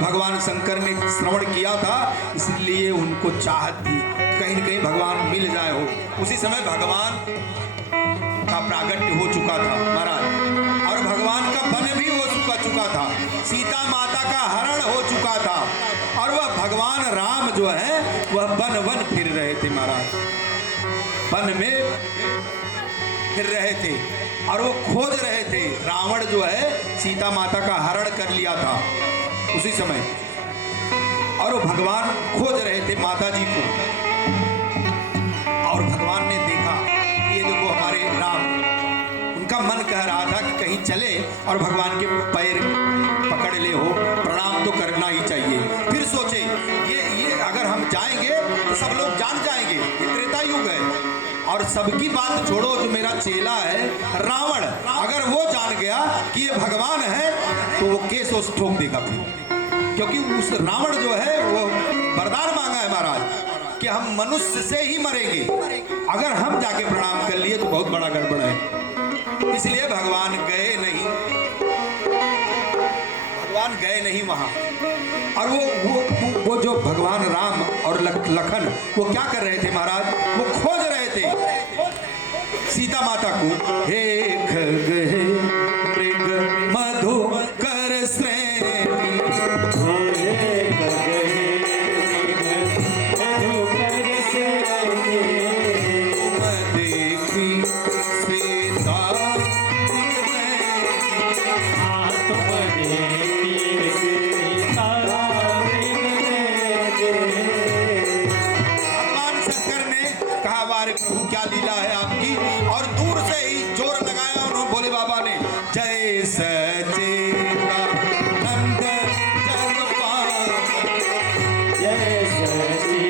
भगवान शंकर ने श्रवण किया था, इसलिए उनको चाहत थी कहीं न कहीं भगवान मिल जाए हो। उसी समय भगवान का प्रागट्य हो चुका था महाराज, और भगवान का वन भी हो चुका था, सीता माता का हरण हो चुका था, और वह भगवान राम जो है वह वन वन फिर रहे थे महाराज, वन में फिर रहे थे और वो खोज रहे थे। रावण जो है सीता माता का हरण कर लिया था उसी समय, और वो भगवान खोज रहे थे माता जी को, और भगवान ने देखा ये देखो हमारे राम, उनका मन कह रहा था कि कहीं चले और भगवान के पैर पकड़ ले हो, प्रणाम तो करना ही चाहिए। फिर सोचे ये अगर हम जाएंगे तो सब लोग जान जाएंगे, ये त्रेता युग है, और सबकी बात छोड़ो, जो मेरा चेला है रावण, अगर वो जान गया कि ये भगवान है तो वो केस उस ठोक देगा फिर, क्योंकि उस रावण जो है वो वरदान मांगा है महाराज कि हम मनुष्य से ही मरेंगे, अगर हम जाके प्रणाम कर लिए तो बहुत बड़ा गड़बड़ है। इसलिए भगवान गए नहीं, भगवान गए नहीं वहां। और वो जो भगवान राम और लखन वो क्या कर रहे थे महाराज, वो खोज रहे थे सीता माता को। हे खग हे मृग मधु कर श्रेणी, क्या लीला है आपकी, और दूर से ही जोर लगाया उन्होंने भोले बाबा ने, जय सच्चिदानंद जगपाल, जय सच्चिदानंद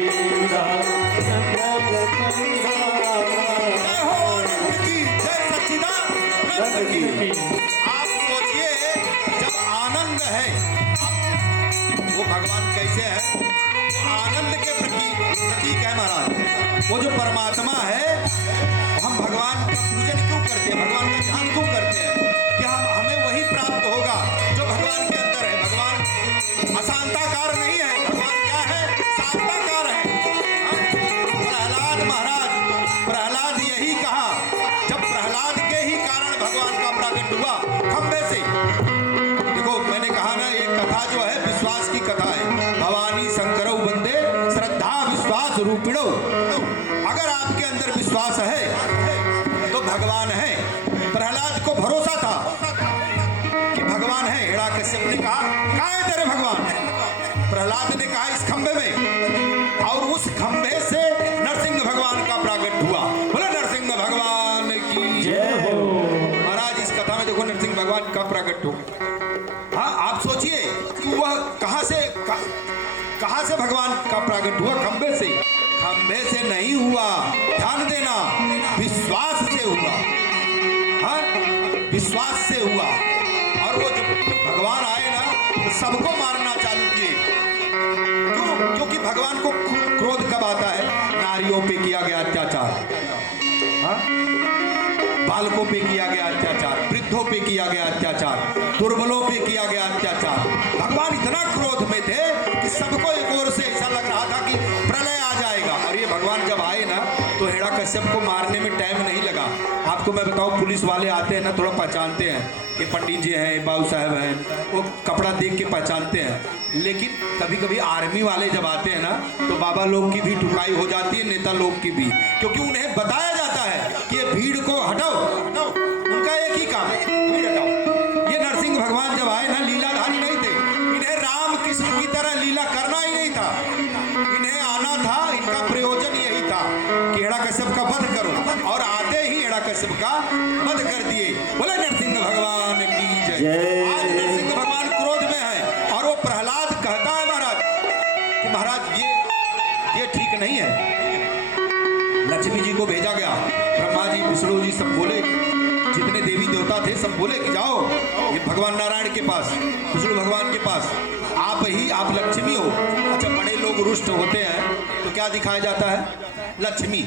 जय हो आनंद की, जय सच्चिदानंद की। आप सोचिए जब आनंद है, वो भगवान कैसे है, आनंद के प्रतीक है महाराज। वो जो परमात्मा है, हम भगवान का पूजन क्यों करते हैं, भगवान का ध्यान क्यों करते हैं, कि हमें वही प्राप्त होगा जो भगवान के अंदर है। भगवान अशांताकार नहीं है, भगवान क्या है, शांताकार है। प्रहलाद महाराज, प्रहलाद यही कहा, जब प्रहलाद के ही कारण भगवान का प्रकट हुआ खंबे से। देखो मैंने कहा ना, ये कथा जो है विश्वास की कथा है। भवानी शंकरौ वंदे श्रद्धा विश्वास रूपिणो। अगर आपके अंदर विश्वास है तो भगवान है। प्रहलाद को भरोसा था कि भगवान है। हिरण्यकश्यप ने कहा कहाँ है तेरे भगवान, प्रहलाद ने कहा इस खंबे में, और उस खंबे से नरसिंह भगवान का प्रागट हुआ। बोले नरसिंह भगवान की जय हो। महाराज इस कथा में देखो नरसिंह भगवान का प्रागट हो। हाँ आप सोचिए कि वह कहाँ से भगवान का प्रागट हुआ, खंबे से। खंबे से नहीं हुआ, ध्यान देना, विश्वास से हुआ। हाँ विश्वास से हुआ। और वो जब भगवान आए ना तो सबको मारना चालू किए। क्यों? क्योंकि भगवान को क्रोध कब आता है, नारियों पे किया गया अत्याचार, हाँ बालकों पे किया गया अत्याचार, वृद्धों पे किया गया अत्याचार, दुर्बलों पे किया गया अत्याचार। भगवान इतना क्रोध में थे कि सबको एक ओर से ऐसा लग रहा था कि प्रलय आ जाएगा। और ये भगवान जब आए ना तो हिरण्यकश्यप को मारने में टाइम नहीं लगा। आपको मैं बताऊं, पुलिस वाले आते हैं ना, थोड़ा पहचानते हैं कि पंडित जी हैं, बाबू साहब हैं, वो कपड़ा देख के पहचानते हैं। लेकिन कभी कभी आर्मी वाले जब आते हैं ना तो बाबा लोग की भी ठुकाई हो जाती है, नेता लोग की भी, क्योंकि उन्हें बताया जाता है कि ये भीड़ को हटाओ, उनका एक ही काम है भीड़ हटाओ। ये नरसिंह भगवान जब आए ना लीलाधारी नहीं थे, इन्हें राम कृष्ण की तरह लीला करना ही नहीं था, इन्हें आना था, इनका प्रयोजन यही था कि हिरण्यकश्यप का वध करो, और आते ही हिरण्यकश्यप का वध कर दिए। बोले नरसिंह भगवान की जय। आज नरसिंह भगवान क्रोध में है, और वो प्रहलाद कहता है महाराज कि महाराज ये ठीक नहीं है। लक्ष्मी जी को भेजा गया, ब्रह्मा जी विष्णु जी सब बोले, जितने देवी देवता थे सब बोले कि जाओ ये भगवान नारायण के पास, विष्णु भगवान के पास, आप लक्ष्मी हो। अच्छा बड़े लोग रुष्ट होते हैं तो क्या दिखाया जाता है, लक्ष्मी,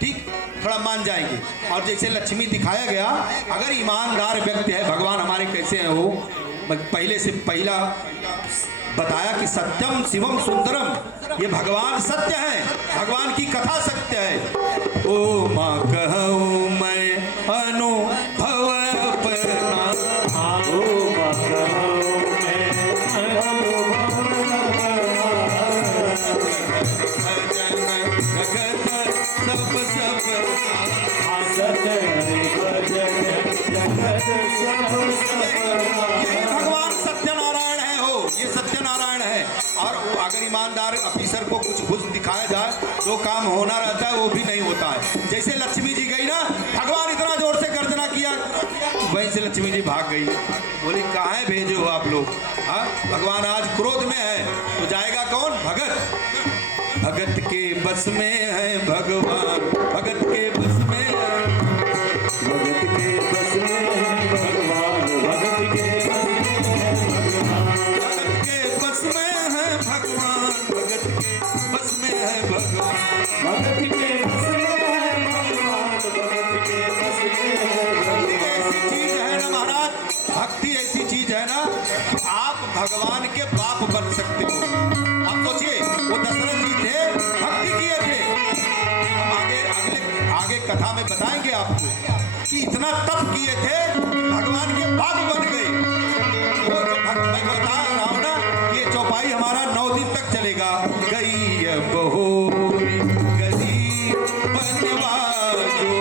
ठीक थोड़ा मान जाएंगे। और जैसे लक्ष्मी दिखाया गया, अगर ईमानदार व्यक्ति है, भगवान हमारे कैसे हैं, वो पहले से पहला बताया कि सत्यम शिवम सुंदरम, ये भगवान सत्य है, भगवान की कथा सत्य है। ओ माँ कहूँ मैं अनुभव अपना, ओ माँ कहूँ मैं अनुभव यही भगवान सत्यनारायण है हो, ये सत्यनारायण है। और अगर ईमानदार ऑफिसर को कुछ घुस दिखाया जाए तो काम होना रहता है, वो भी नहीं होता है। जैसे लक्ष्मी जी गई ना, भगवान इतना जोर से गर्जना किया, वहीं से लक्ष्मी जी भाग गई। बोली कहाँ है भेजे हो आप लोग? हाँ, भगवान आज क्रोध में है तो जाएगा कौन? भगत। भगत के बस में है भगवान, भगत के बस में है, भगत के बस में है भगवान, भगत के बस में है भगवान, भगत के बस में है भगवान, भगत के बस में है भगवान। भगत के बस में है भगवान, भगत के बस में है भक्ति भगवान। ऐसी चीज है ना महाराज, भक्ति ऐसी चीज है ना कि आप भगवान के बाप बन सकते हो। आप सोचिए, वो दशरथ जी थे, भक्ति किए थे। हम आगे कथा में बताएंगे आपको कि इतना तप किए थे, भगवान के बाप बन गए। वो जो भक्त मैं बता रहा हूँ ना, ये चौपाई हमारा 9 दिन तक चलेगा। गई बहोरी गरीब बनवाजो,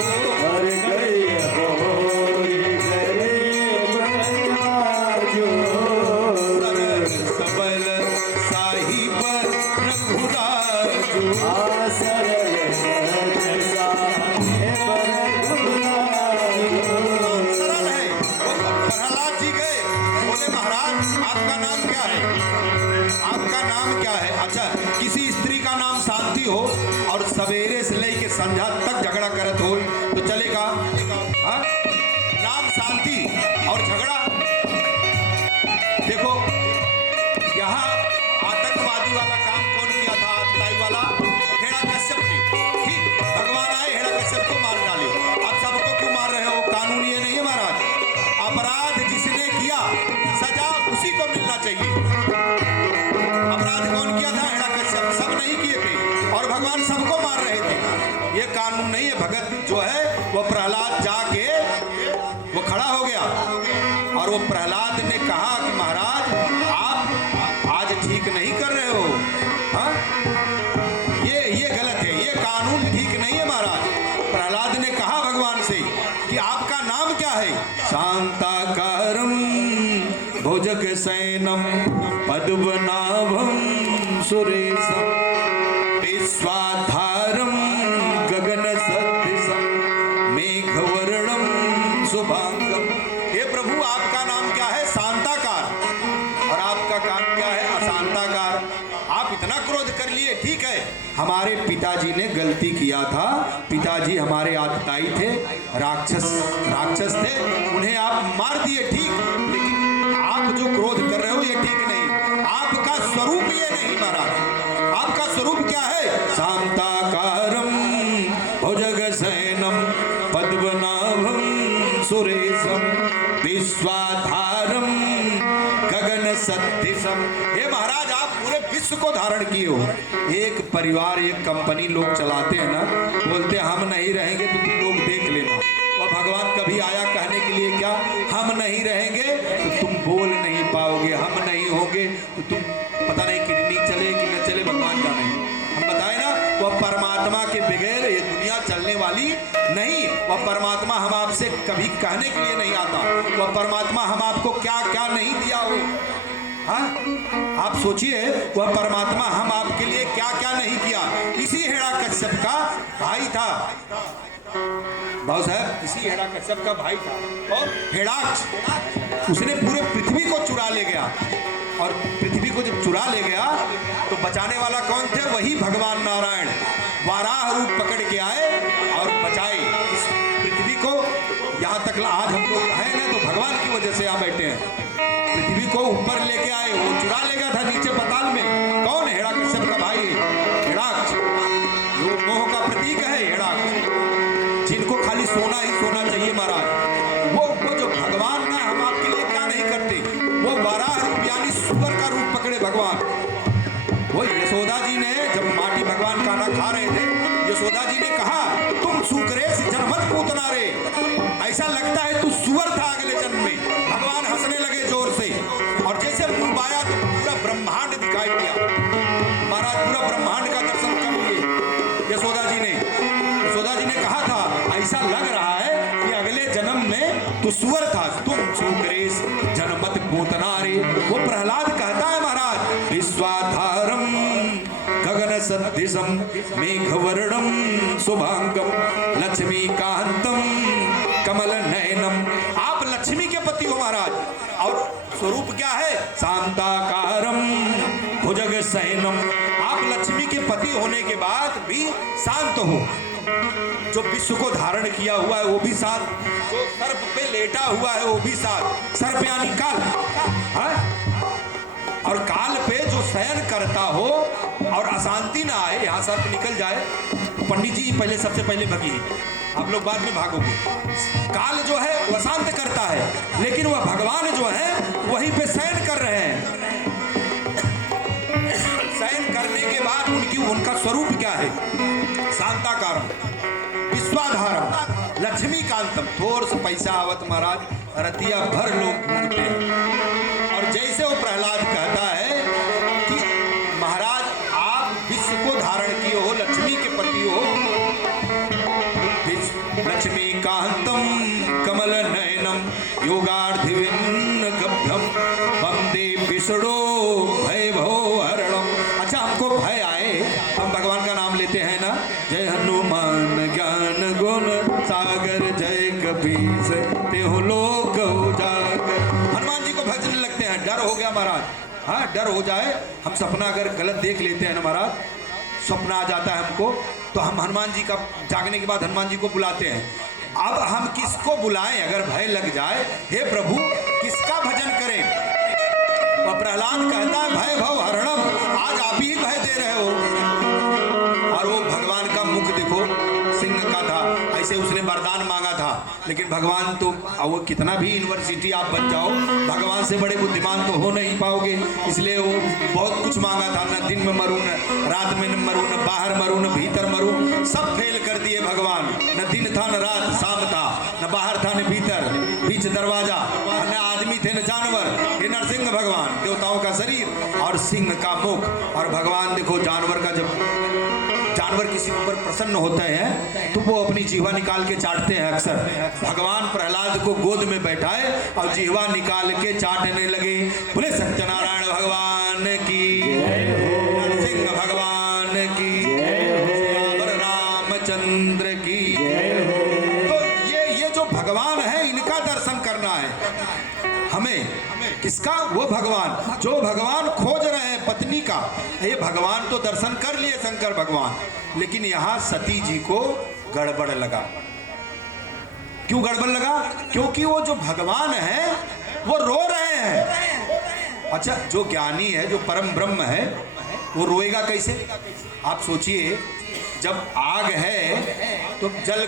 हर गई होरी गरीब बनवाजो, सरल सबल साहिब रघुराजो। सरल सहज साहिब रघुराजो। सरल है। प्रहलाद जी गए, बोले महाराज आपका नाम क्या है? आपका नाम क्या है? अच्छा, किसी स्त्री का नाम शांति हो और सवेरे से लेके संध्या तक झगड़ा करत हो तो चलेगा? हाँ? नाम शांति और झगड़ा। देखो यहाँ आतंकवादी वाला काम कौन किया था? आतताई वाला हिरण्यकश्यप ने। ठीक, भगवान आए हिरण्यकश्यप को मार डाले। अब सबको क्यों मार रहे हो? कानून ये नहीं है महाराज, अपराध जिसने किया सजा उसी को मिलना चाहिए। अपराध कौन किया था? हिरण्यकश्यप। सब नहीं किए थे और भगवान सबको मार रहे थे। ये कानून नहीं है। भगत जो है वो प्रहलाद जाके वो खड़ा हो गया और वो प्रहलाद ने कहा कि महाराज आप आज ठीक नहीं कर रहे हो। हाँ, ये गलत है, ये कानून ठीक नहीं है महाराज। प्रहलाद ने कहा भगवान से कि आपका नाम क्या है? शांताकारम भुजग सैनम पद्मनाभम सुरेशम विश्वाधारम गगन सदृशम मेघवर्णम शुभांगम। हे प्रभु, आपका नाम क्या है? शांताकार। और आपका काम क्या है? अशांताकार। आप इतना क्रोध कर लिए, ठीक है, हमारे पिताजी ने गलती किया था। पिताजी हमारे आतताई थे, राक्षस थे, उन्हें आप मार दिए, ठीक, लेकिन आप जो क्रोध कर रहे हो ये ठीक नहीं। आपका स्वरूप ये नहीं महाराज। आपका स्वरूप क्या है? शांताकारम भुजग सैनम पद्मनाभम सुरेशम विश्वाधारम गगन सदृशम। हे महाराज, आप पूरे विश्व को धारण किए हो। एक परिवार, एक कंपनी लोग चलाते हैं ना, बोलते हैं हम नहीं रहेंगे तो तुम लोग देख लेना। और भगवान कभी आया कहने के लिए क्या? हम नहीं रहेंगे तो तुम बोल नहीं पाओगे, हम नहीं होंगे तो तुम पता नहीं किडनी चले कि न चले, भगवान जाने। हम बताए ना, वह परमात्मा के बगैर ये दुनिया चलने वाली नहीं। वह परमात्मा हम आपसे कभी कहने के लिए नहीं आता। वह परमात्मा हम आपको क्या क्या नहीं दिया हो। हाँ, आप सोचिए, वह परमात्मा हम आपके लिए क्या क्या नहीं किया। इसी हिरण्यकश्यप का भाई था भाव साहब, इसी हिरण्यकश्यप का भाई था और हिरण्याक्ष। उसने पूरे पृथ्वी को चुरा ले गया और पृथ्वी को जब चुरा ले गया तो बचाने वाला कौन थे? वही भगवान नारायण वाराह रूप पकड़ के आए और बचाए इस पृथ्वी को। यहाँ तक आज हम लोग हैं ना तो भगवान की वजह से यहाँ बैठे हैं। पृथ्वी को ऊपर लेके आए, वो चुरा ले गया था नीचे पाताल में। कौन? हिरण्यकश्यप का भाई हिरण्याक्ष, जो मोह का प्रतीक है हिरण्याक्ष, जिनको खाली सोना ही सोना चाहिए महाराज। वो जो भगवान ना हम आपके लिए क्या नहीं करते, वो वाराह रूप यानी सुअर का रूप पकड़े भगवान। लग रहा है कि अगले जन्म में तू सुअर था, तुम सुकरेश जनमत पूतना रे। वो प्रहलाद कहता है महाराज, विश्वाधारम गगन सदृशम मेघवर्णम शुभांगम लक्ष्मीकांतम कमल नयनम। आप लक्ष्मी के पति हो महाराज, और स्वरूप क्या है? शांताकारम भुजग शयनम। आप लक्ष्मी के पति होने के बाद भी शांत हो। जो विश्व को धारण किया हुआ है वो भी शांत, जो सर्प पे लेटा हुआ है वो भी शांत। सर्प यानी काल, और काल पे जो शयन करता हो और अशांति ना आए, यहाँ सर्प निकल जाए। पंडित जी पहले सबसे पहले भगिए, आप लोग बाद में भागोगे। काल जो है वह शांत करता है, लेकिन वह भगवान जो है वहीं पे शयन कर रहे हैं। शयन करने के बाद उनका स्वरूप क्या है? शांताकारम विश्वाधारम लक्ष्मीकांतम। थोड़ा सा पैसा आवत महाराज रतिया भर लोग घूमते हैं। और जैसे वो प्रहलाद कहता है कि महाराज आप विश्व को धारण किए हो, लक्ष्मी के पति हो, लक्ष्मीकांतम कमल नयनम योगार्धिविन्न गब्धम वंदे विष्णु भयभो हरणम। अच्छा, हमको भय आए, हम भगवान का नाम लेते हैं ना, जय हनुमान ज्ञान गुण सागर जय कपीस तेहु लोक उजागर। हनुमान जी को भजने लगते हैं, डर हो गया महाराज। हाँ, डर हो जाए, हम सपना अगर गलत देख लेते हैं ना महाराज, सपना आ जाता है हमको, तो हम हनुमान जी का जागने के बाद हनुमान जी को बुलाते हैं। अब हम किसको बुलाएं अगर भय लग जाए? हे प्रभु, किसका भजन करें? वह प्रहलाद कहता है भय भव हरणम, आज आप ही भय दे रहे हो। और वो भगवान का मुख देखो, सिंह का था, ऐसे उसने वरदान मांगा था। लेकिन भगवान तो, वो कितना भी यूनिवर्सिटी आप बन जाओ, भगवान से बड़े बुद्धिमान तो हो नहीं पाओगे। इसलिए वो बहुत कुछ मांगा था, न दिन में मरूं, न रात में मरूं, न बाहर मरूं, न भीतर मरूं, सब फेल कर दिए भगवान। न दिन था न रात, शाम था, न बाहर था न भीतर, बीच दरवाजा, न आदमी थे न जानवर। ये नरसिंह भगवान, देवताओं का शरीर और सिंह का मुख। और भगवान देखो, जानवर का जब जानवर किसी पर प्रसन्न होते हैं तो वो अपनी जीवा निकाल के चाटते हैं अक्सर। भगवान प्रहलाद को गोद में बैठाए और जीवा निकाल के चाटने लगे। बोले सत्यनारायण भगवान की, नरसिंह भगवान की, श्याम रामचंद्र की। तो ये जो भगवान है, इनका दर्शन करना है हमें। किसका? वो भगवान जो भगवान खोज रहे हैं पत्नी का। ये भगवान तो दर्शन कर लिए शंकर भगवान, लेकिन यहाँ सती जी को गड़बड़ लगा। क्यों गड़बड़ लगा? क्योंकि वो जो भगवान है वो रो रहे हैं। अच्छा, जो ज्ञानी है, जो परम ब्रह्म है, वो रोएगा कैसे? आप सोचिए, जब आग है तो जल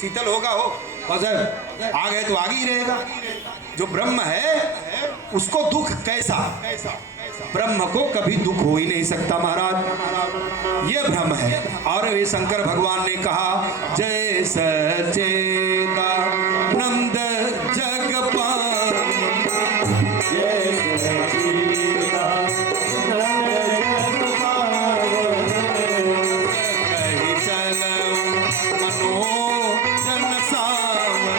शीतल होगा, हो आग है तो आग ही रहेगा। जो ब्रह्म है उसको दुख कैसा? ब्रह्म को कभी दुख हो ही नहीं सकता महाराज, ये भ्रम है। और ये शंकर भगवान ने कहा, जय सच्चिदानंद जगपाल, जय सच्चिदानंद कहीं चलो मनोजन सावन,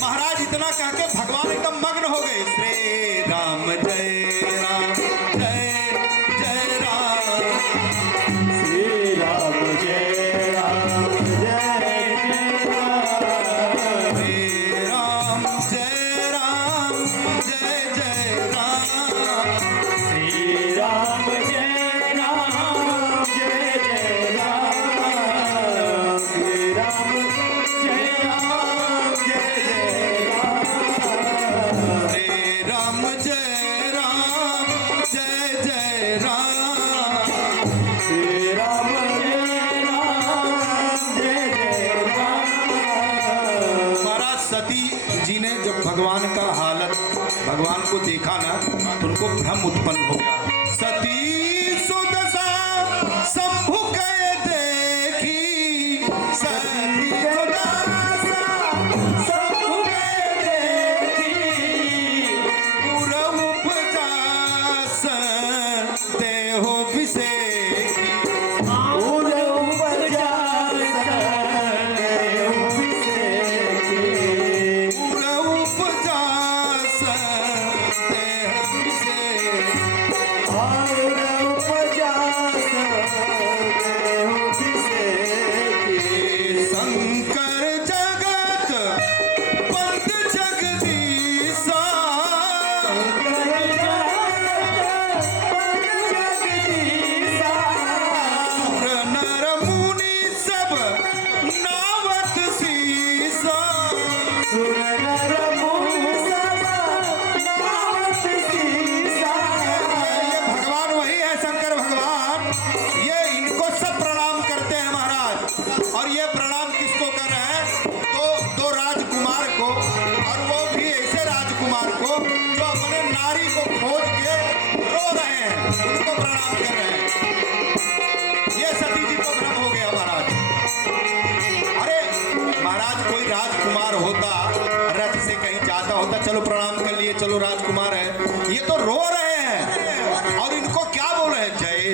महाराज इतना कह के भगवान एकदम मग्न हो गए। श्री राम जय राम, जय जय राम, श्री राम जय राम, जय जय राम, श्री राम जय राम, जय जय राम, श्री राम जय राम, जय जय राम, श्री राम जय राम, जय जय राम, श्री राम जय राम, जय जय राम। श्री राम जय राम, जय जय राम। महाराज सती जी ने जब भगवान का हालत, भगवान को देखा ना, तो उनको भ्रम उत्पन्न हो गया। सती सुदशा शंभु के देखी, सती सुदशा शंभु के देखी, पूरा उपजा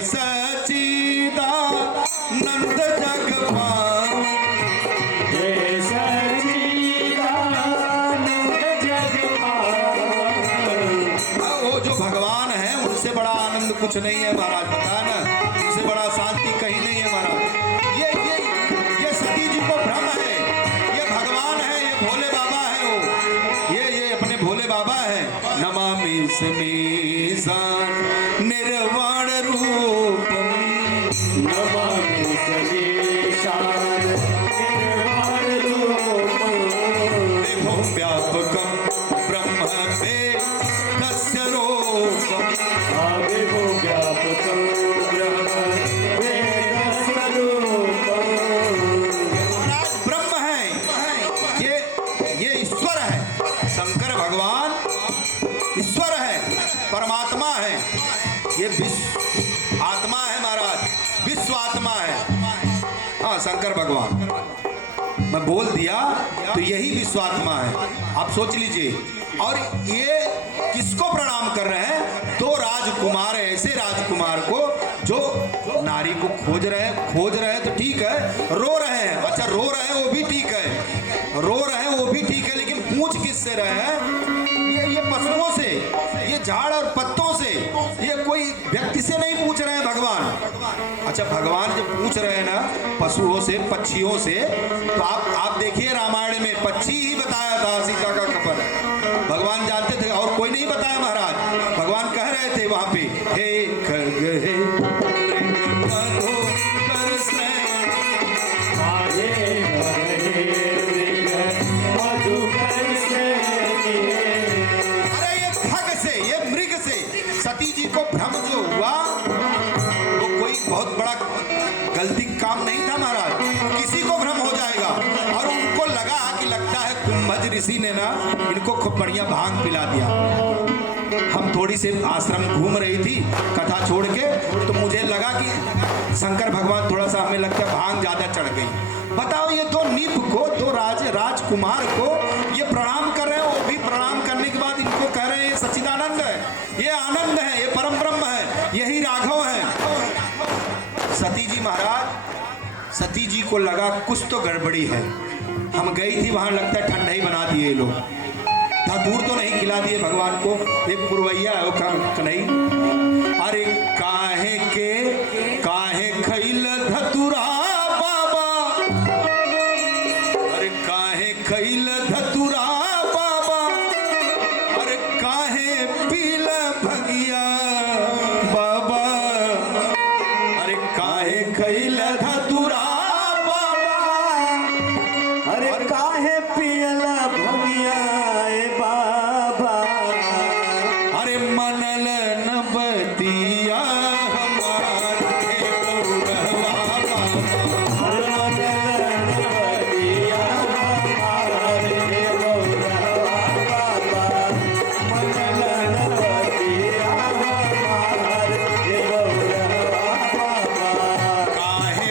सच्चिदानंद जग पावन। जय सच्चिदानंद जग पावन। वो जो भगवान है उनसे बड़ा आनंद कुछ नहीं है महाराज, पता ना, उनसे बड़ा शांति कहीं नहीं है महाराज। ये सती जी को भ्रम है, ये भगवान है, ये भोले बाबा है, वो ये अपने भोले बाबा है। नमामि समीसान निर्वाण रूपम। नमामि समीशान निर्वाण रूपम। विभुं व्यापकं ब्रह्म वेदस्य रूपम। विभो व्यापकं ब्रह्म वेदस्य रूपम्। महाराज ब्रह्म है, ये ईश्वर है। शंकर भगवान ईश्वर है, परमात्मा है। ये विश्व आत्मा है महाराज, विश्व आत्मा है। हाँ, शंकर भगवान मैं बोल दिया तो यही विश्व आत्मा है, आप सोच लीजिए। और ये किसको प्रणाम कर रहे हैं? तो राजकुमार है, ऐसे राजकुमार को जो नारी को खोज रहे हैं तो ठीक है, रो रहे हैं, अच्छा रो रहे हैं वो भी ठीक है, रो रहे हैं वो भी ठीक है, लेकिन पूछ किससे रहे हैं? ये पशुओं से, ये झाड़ और पत्तों से, ये कोई व्यक्ति से नहीं पूछ रहे हैं भगवान। अच्छा भगवान जब पूछ रहे हैं ना पशुओं से, पक्षियों से, तो आप देखिए रामायण में पक्षी ही बताया था सीता का खबर, भगवान जानते थे और कोई नहीं बताया महाराज। भगवान कह रहे थे वहां पे, हे खग हे मधुकर स्नेह। आये बरहे मृग मधुकर सेने। अरे ये खग से, ये मृग से सती जी को भ्रम जो हुआ वो कोई बहुत बड़ा गलती काम नहीं था महाराज, किसी को भ्रम हो जाएगा। और उनको लगा कि लगता है कुंभज ऋषि ने ना इनको खूब बढ़िया भांग पिला दिया। हम थोड़ी से आश्रम घूम रही थी कथा छोड़ के, तो मुझे लगा कि शंकर भगवान थोड़ा सा, हमें लगता है भांग ज्यादा चढ़ गई। बताओ ये दो नीप को, दो राजकुमार को ये प्रणाम कर रहे हैं, वो भी प्रणाम करने के बाद इनको कह रहे हैं ये सच्चिदानंद है, ये आनंद है, ये परम ब्रह्म है, यही राघव है। सती जी महाराज, सती जी को लगा कुछ तो गड़बड़ी है। हम गई थी वहां, लगता है ठंडा ही बना दिए लोग, धतूर तो नहीं खिला दिए भगवान को। एक पुरवैया है वो नहीं, अरे काहे खैल धतुरा बाबा, अरे काहे खैल धतुरा बाबा, अरे काहे पील भगिया बाबा, अरे काहे खैल धतुरा बाबा, अरे काहे पियला भगिया बाबा। अरे मनल न बतिया हमार हे गौरवा बाबा। अरे मनलन बदिया हमारे गौरवा बाबा। मनलन बदिया हमारे गौरवा बाबा। काहे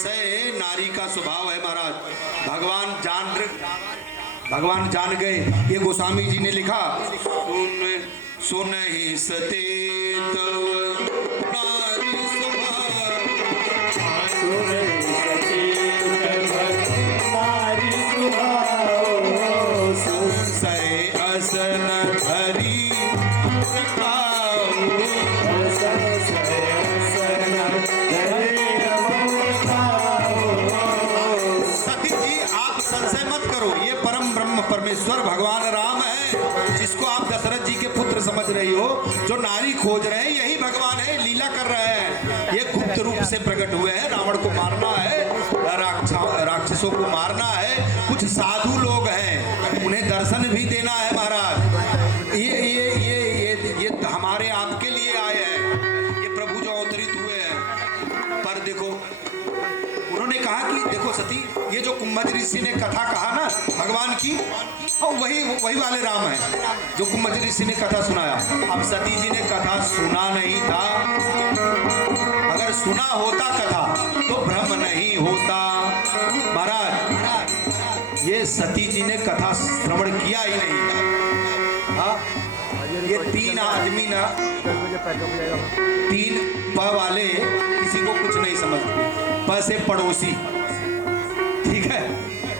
संशय नारी का स्वभाव है महाराज। भगवान जान गए। ये गोस्वामी जी ने लिखा, सुन ही सते तव नारी स्वभाव, संशय असन हरि परमेश्वर भगवान राम है, जिसको आप दशरथ जी के पुत्र समझ रही हो, जो नारी खोज रहे हैं यही भगवान है, लीला कर रहे हैं। ये गुप्त रूप से प्रकट हुए हैं। रावण को मारना है, राक्षसों को मारना है। कुछ साधु लोग हैं, उन्हें दर्शन भी देना है महाराज। ये हमारे आपके लिए आए हैं, ये प्रभु जो अवतरित हुए हैं। पर देखो, उन्होंने कहा कि देखो सती, ये जो कुंभज ऋषि ने कथा कहा ना भगवान की, और वही वाले राम हैं जो कुंभज ऋषि ने कथा सुनाया। अब सती जी ने कथा सुना नहीं था। अगर सुना होता कथा तो भ्रम नहीं होता महाराज। ये सती जी ने कथा श्रवण किया ही नहीं। हाँ, ये तीन आदमी ना, तीन प वाले किसी को कुछ नहीं समझते। प से पड़ोसी, ठीक है,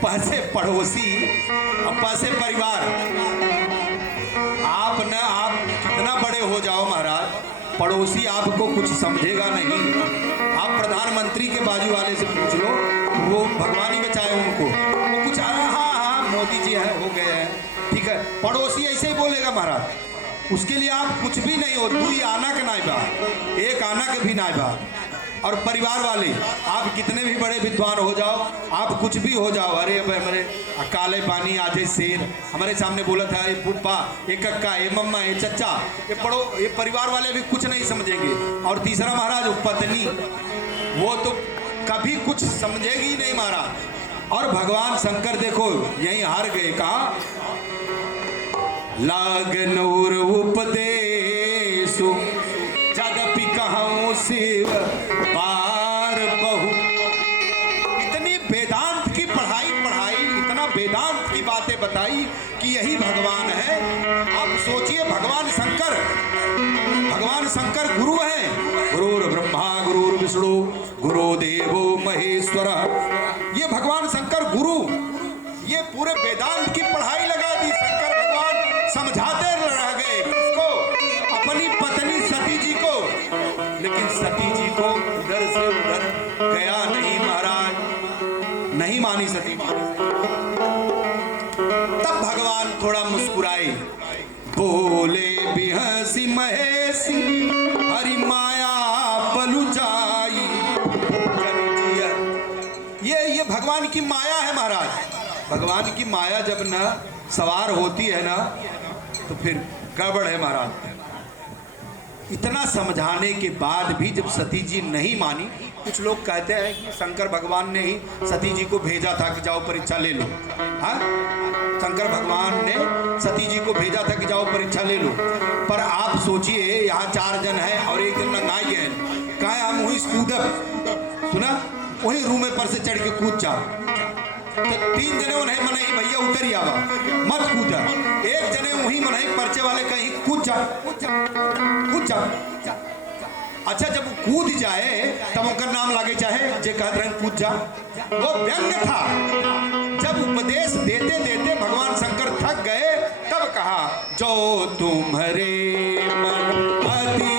प से पड़ोसी, और प से परिवार। आप कितना बड़े हो जाओ महाराज, पड़ोसी आपको कुछ समझेगा नहीं। आप प्रधानमंत्री के बाजू वाले से पूछ लो, वो भगवान ही बचाए उनको, वो कुछ हाँ मोदी जी हैं, हो गए हैं, ठीक है। पड़ोसी ऐसे ही बोलेगा महाराज, उसके लिए आप कुछ भी नहीं हो। दुई आना के नाई बा, एक आना के भी नाई बा। और परिवार वाले, आप कितने भी बड़े विद्वान हो जाओ, आप कुछ भी हो जाओ, अरे हमारे काले पानी आजे शेर हमारे सामने बोला था, ये पुप्पा, ये कक्का, ये मम्मा, ये चच्चा, ये परिवार वाले भी कुछ नहीं समझेंगे। और तीसरा महाराज पत्नी, वो तो कभी कुछ समझेगी ही नहीं महाराज। और भगवान शंकर देखो यहीं हार गए। कहा लागनौर उपदेशु जगपि कहूँ शिव पार बहु। इतनी वेदांत की पढ़ाई, इतना वेदांत की बातें बताई कि यही भगवान है। अब सोचिए, भगवान शंकर गुरु हैं। गुरुर ब्रह्मा गुरुर विष्णु गुरुदेवो महेश्वर। ये भगवान शंकर गुरु, ये पूरे वेदांत की पढ़ाई लगा दी। शंकर भगवान समझाते रह गए इसको, अपनी पत्नी सती जी को, लेकिन सती जी को इधर से उधर गया नहीं महाराज, नहीं मानी सती। तब भगवान थोड़ा मुस्कुराए, बोले बिहसी महेशी हरि माया पलु जाई। ये भगवान की माया है महाराज। भगवान की माया जब ना सवार होती है ना, तो फिर गड़बड़ है महाराज। इतना समझाने के बाद भी जब सती जी नहीं मानी, कुछ लोग कहते हैं कि शंकर भगवान ने ही सती जी को भेजा था कि जाओ परीक्षा ले लो। हाँ, शंकर भगवान ने सती जी को भेजा था कि जाओ परीक्षा ले लो। पर आप सोचिए, यहाँ 4 जन हैं और एक जन नंगाई है, कहा हम वही कूदब, सुना, वही रूमे पर से चढ़ के कूद जा। तो 3 जने उन्हें मनाई, भैया उतर ही आवा, मत कूदा। एक जने वही मनाई, पर्चे वाले कहीं कूद जा। अच्छा, जब कूद जाए तब उनका नाम लागे चाहे जे कहते रहे कूद जा। वो व्यंग था। जब उपदेश देते देते भगवान शंकर थक गए, तब कहा जो तुम्हारे मन अति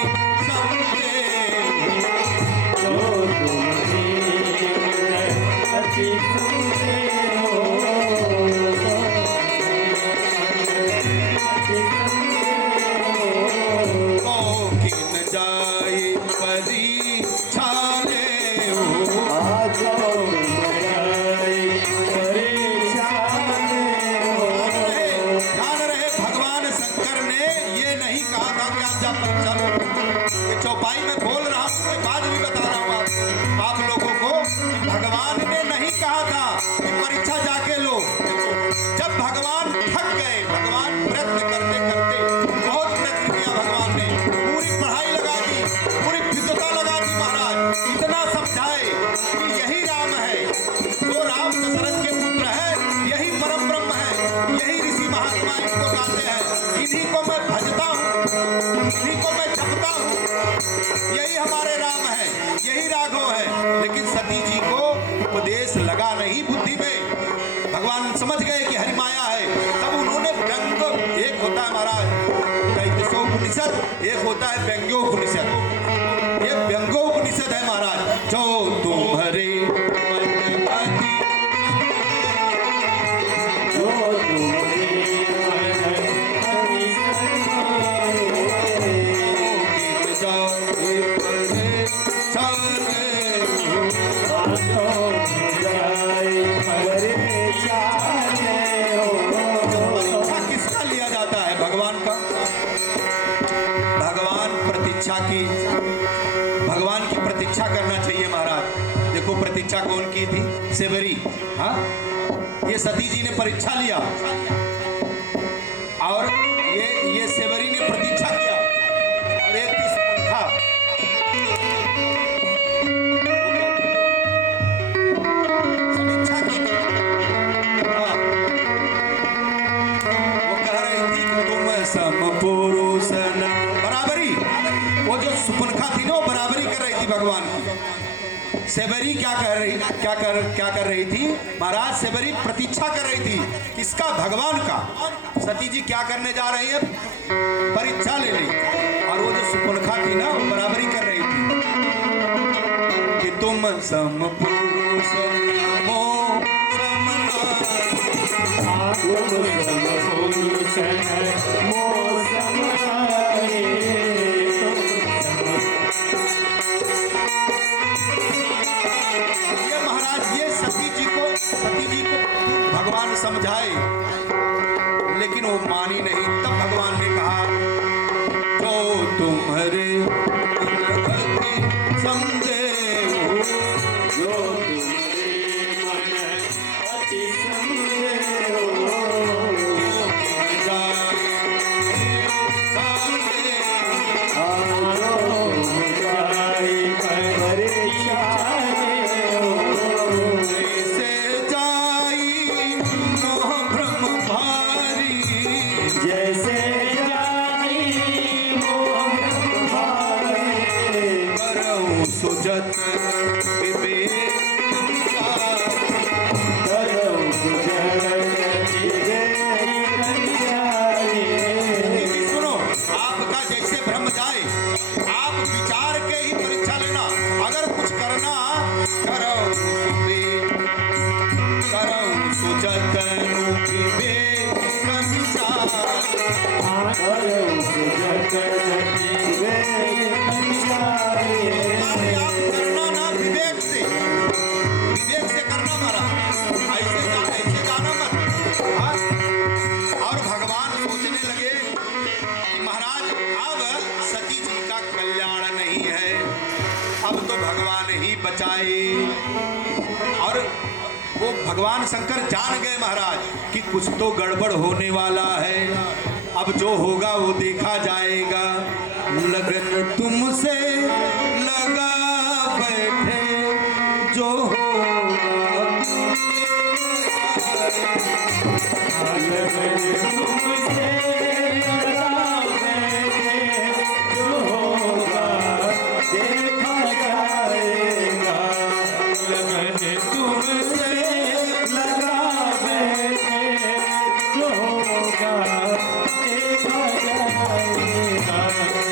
चौपाई में बोल रहा हूँ, बाद भी बता रहा हूँ आप लोगों को। भगवान ने नहीं कहा था लगा नहीं बुद्धि में, भगवान समझ गए कि हरि माया है, तब उन्होंने व्यंग, एक होता है महाराज तैतीसोपनिषद, एक होता है व्यंग्योपनिषद। ये व्यंग्योपनिषद है महाराज। जो तुम्हारे मन अति जो तुम्हारे किसका लिया जाता है? भगवान का। भगवान प्रतीक्षा की, भगवान की प्रतीक्षा करना चाहिए महाराज। देखो प्रतीक्षा कौन की थी? सेवरी। हाँ, ये सती जी ने परीक्षा लिया और ये सेवरी ने प्रतीक्षा किया, और एक थी सुपुंखा। समीक्षा की थी। हाँ, वो कह रही थी कि तुम समपुरुष न बराबरी। वो जो सुपुंखा थी ना, वो बराबरी कर रही थी भगवान की। सेवरी क्या कर रही थी महाराज? सेवरी प्रतीक्षा कर रही थी किसका? भगवान का। सती जी क्या करने जा रही है? परीक्षा लेने। और वो जो सुपुंखा थी ना, वो बराबरी कर रही थी कि तुम समपुरुष मो सती जी को भगवान समझाए, लेकिन वो मानी नहीं। तब भगवान ने कहा, जो तुम्हारे समझे हो, जो तुम्हारे मन अति समझे हो, सुजत विवेक सुनो, आपका जैसे भ्रम जाए, आप विचार के ही परीक्षा लेना। अगर कुछ करना करो सुजत विवेक विचार। आप करना ना विवेक से करना मारा, ऐसे जाना मत। हाँ? और भगवान सोचने लगे कि महाराज अब सती जी का कल्याण नहीं है, अब तो भगवान ही बचाए। और वो भगवान शंकर जान गए महाराज कि कुछ तो गड़बड़ होने वाला है, अब जो होगा वो देखा जाएगा। लगन तुमसे लगा बैठे, जो होगा